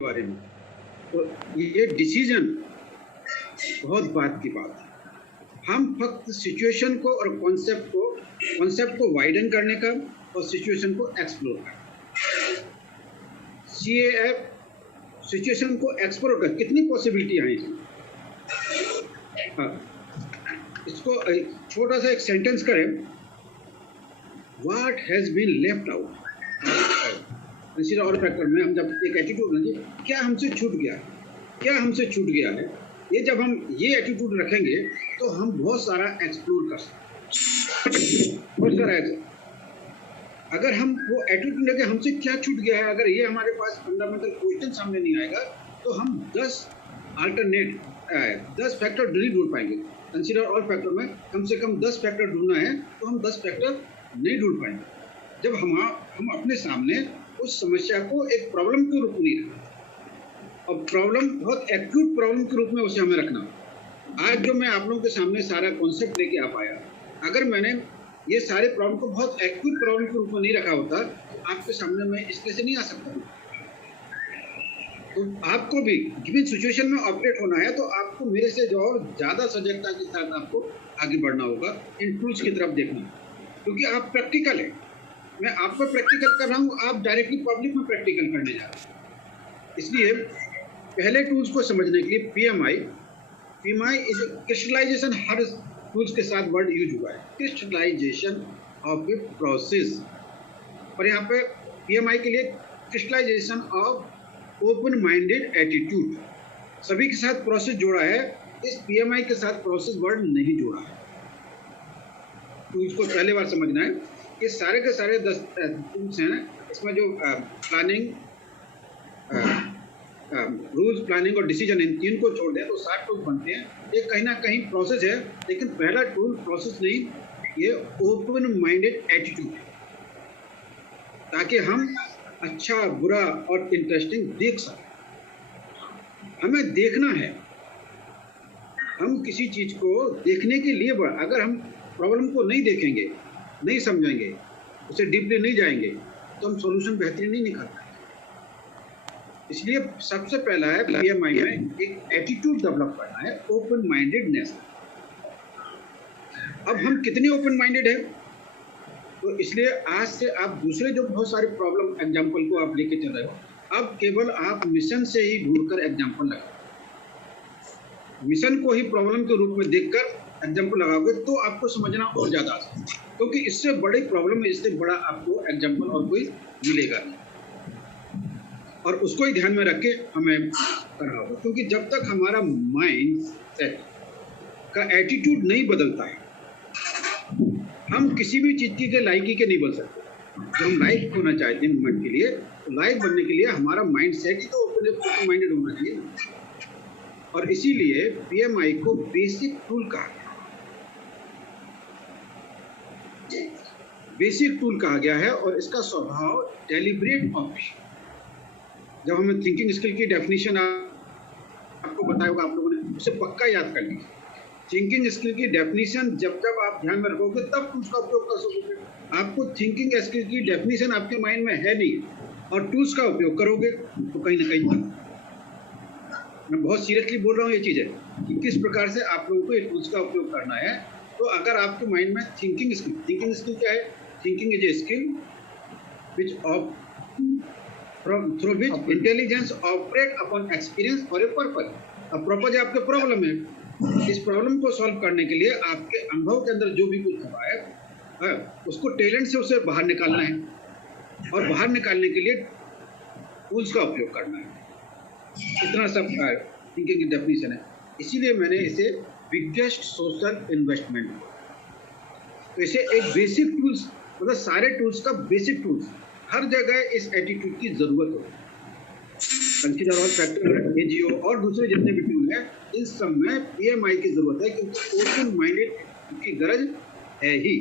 बारे में। तो ये डिसीजन बहुत बात की बात है। हम फक्त सिचुएशन को और कॉन्सेप्ट को वाइडन करने का और सिचुएशन को एक्सप्लोर करना। CAF सिचुएशन को एक्सप्लोर कर कितनी पॉसिबिलिटी हैं इसमें। हाँ, इसको छोटा सा एक सेंटेंस करें, what has been left out consider all factor में। हम जब एक एटीट्यूड रखेंगे, क्या हमसे छूट गया है, ये जब हम ये एटीट्यूड रखेंगे तो हम बहुत सारा एक्सप्लोर कर सकते हैं। अगर हम वो एटीट्यूड लेके हमसे क्या छूट गया है, अगर ये हमारे पास फंडामेंटल क्वेश्चन सामने नहीं आएगा तो हम 10 फैक्टर नहीं ढूंढ पाएंगे। कंसीडर ऑल फैक्टर में कम से कम 10 फैक्टर ढूंढना है तो हम 10 फैक्टर नहीं ढूंढ पाएंगे जब हम अपने सामने उस समस्या को एक प्रॉब्लम के रूप में नहीं रखें, और प्रॉब्लम बहुत एक्यूट प्रॉब्लम के रूप में उसे हमें रखना। आज जो मैं आप लोगों के सामने सारा कॉन्सेप्ट लेके आ पाया, अगर मैंने ये सारे प्रॉब्लम को बहुत एक्यूट प्रॉब्लम के रूप में नहीं रखा होता तो आपके सामने मैं इस तरह से नहीं आ सकता। तो आपको भी गिवन सिचुएशन में ऑपरेट होना है तो आपको मेरे से जो और ज़्यादा सजगता के साथ आपको आगे बढ़ना होगा, इन टूल्स की तरफ देखना, क्योंकि आप प्रैक्टिकल है। मैं आपको प्रैक्टिकल कर रहा हूँ, आप डायरेक्टली पब्लिक में प्रैक्टिकल करने जा रहे हैं। इसलिए पहले टूल्स को समझने के लिए PMI इज क्रिस्टलाइजेशन, हर टूल्स के साथ वर्ड यूज हुआ है, क्रिस्टलाइजेशन ऑफ ए प्रोसेस। और यहाँ पे PMI के लिए crystallization of open minded attitude, सभी के साथ प्रोसेस जोड़ा है, इस PMI के साथ प्रोसेस वर्ड नहीं जोड़ा है। टूल्स को पहले बार समझना है। ये सारे के सारे 10 टूल्स हैं, इसमें जो प्लानिंग, रूल्स, प्लानिंग और डिसीजन, इन तीन को छोड़ दें तो 7 टूल बनते हैं। ये कहीं ना कहीं प्रोसेस है, लेकिन पहला टूल प्रोसेस नहीं, ये ओपन माइंडेड एटीट्यूड है, ताकि हम अच्छा, बुरा और इंटरेस्टिंग देख सकें। हमें देखना है, हम किसी चीज़ को देखने के लिए, अगर हम प्रॉब्लम को नहीं देखेंगे, नहीं समझेंगे, उसे डीपली नहीं जाएंगे तो हम सॉल्यूशन बेहतरीन नहीं निकाल पाएंगे। इसलिए सबसे पहला है PMI में एक एटीट्यूड डेवलप करना है, ओपन माइंडेडनेस। अब हम कितने ओपन माइंडेड हैं, तो इसलिए आज से आप दूसरे जो बहुत सारे प्रॉब्लम एग्जाम्पल को आप लेके चल रहे हो, अब केवल आप मिशन से ही ढूंढकर एग्जाम्पल लगाओ। मिशन को ही प्रॉब्लम के रूप में देखकर एग्जाम्पल लगाओगे तो आपको समझना और ज़्यादा आसान है, क्योंकि इससे बड़ी प्रॉब्लम है, इससे बड़ा आपको एग्जाम्पल और कोई मिलेगा नहीं। और उसको ही ध्यान में रख के हमें करना होगा, क्योंकि जब तक हमारा माइंड सेट का एटीट्यूड नहीं बदलता है, हम किसी भी चीज़ के लायकी के नहीं बन सकते। जब हम लाइक होना चाहते हैं मोमेंट के लिए, तो लाइक बनने के लिए हमारा माइंड सेट ही तो ओपन माइंडेड होना चाहिए। और इसीलिए PMI को बेसिक टूल कहा गया है, और इसका स्वभाव डेलिब्रेट ऑप्शन। जब हमें थिंकिंग स्किल की डेफिनेशन आपको बताया होगा, आप लोगों ने उसे पक्का याद कर लीजिए। थिंकिंग स्किल की डेफिनेशन जब आप ध्यान में रखोगे तब टूल्स का उपयोग कर सकोगे। आपको थिंकिंग स्किल की डेफिनेशन आपके माइंड में है नहीं, और टूल्स का उपयोग करोगे तो कहीं ना कहीं, मैं बहुत सीरियसली बोल रहा हूँ ये चीज़ें कि किस प्रकार से आप लोगों को ये टूल्स का उपयोग करना है। तो अगर आपके माइंड में थिंकिंग स्किल क्या है? Thinking is a skill which through which intelligence operate upon experience for a purpose. अब पर्पज आपके प्रॉब्लम है, इस प्रॉब्लम को सॉल्व करने के लिए आपके अनुभव के अंदर जो भी कुछ हुआ है उसको टैलेंट से उसे बाहर निकालना है, और बाहर निकालने के लिए टूल्स का उपयोग करना है। इतना सब थिंकिंग की डेफिनेशन है। इसीलिए मैंने इसे बिगेस्ट सोशल इन्वेस्टमेंट, तो इसे एक बेसिक टूल्स, मतलब सारे टूल्स का बेसिक टूल्स, हर जगह इस एटीट्यूड की जरूरत होती है। कंसीडर ऑल फैक्टर, AGO और दूसरे जितने भी टूल हैं, इन सब में PMI की जरूरत है, क्योंकि ओपन माइंडेड की गरज है ही।